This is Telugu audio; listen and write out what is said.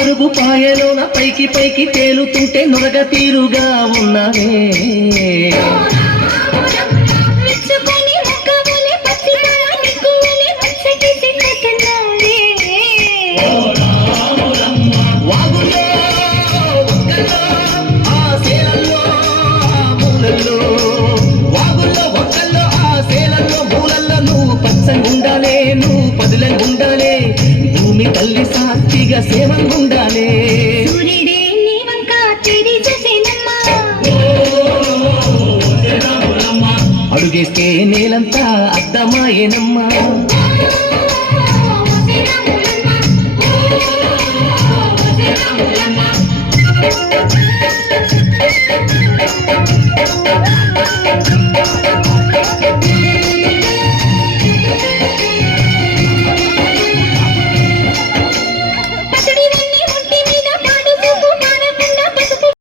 పరుగు పాయలోన పైకి పైకి తేలుతుంటే నొరగ తీరుగా ఉన్నవే ఉండాలే భూమి తల్లి సాక్షిగా సేవంగుండాలే అడుగేస్తే నేలంతా అద్దమాయేనమ్మా